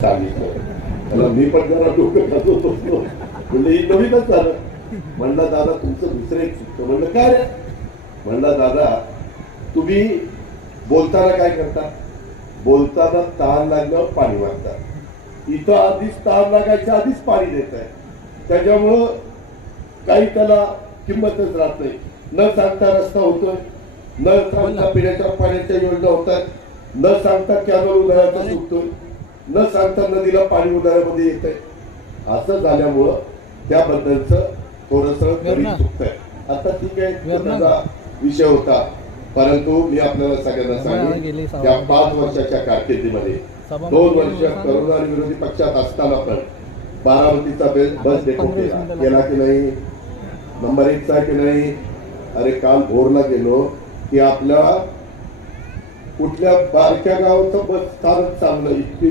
सांगितलं मला. मी पण जरा डोकं खाजवत होतो, म्हणजे ही नवीनच झालं. म्हणलं दादा तुमचं दुसरं एक चुकतं. म्हणलं काय रे? म्हणलं दादा तुम्ही बोलताना काय करता? बोलताना ताण लागलं पाणी मागता. इथं आधीच ताण लागायच्या आधीच पाणी देत आहे, त्याच्यामुळं काही त्याला किंमतच राहत नाही. न सांगता रस्ता होतोय, न सांगता पिण्याच्या पाण्याच्या योजना होतात, न सांगता कॅनल उन्हाळ्याचा सुटतोय, न सांगता नदीला पाणी उन्हाळ्यामध्ये येत आहे. असं झाल्यामुळं त्याबद्दलच थोडस चुकतंय. आता ठीक आहे, त्याचा विषय होता, परंतु मी आपल्याला सगळ्यांना सांगेन या 5 वर्षाच्या कारकिर्दीमध्ये 2 वर्ष करोना विरोधी पक्षात असताना पण बारामतीचा बस डेपो केला की नाही? नंबर 1चा आहे की नाही? अरे काल भोरला गेलो की आपल्या कुठल्या बारक्या गावाचं बस स्थानक चाललं, इतकी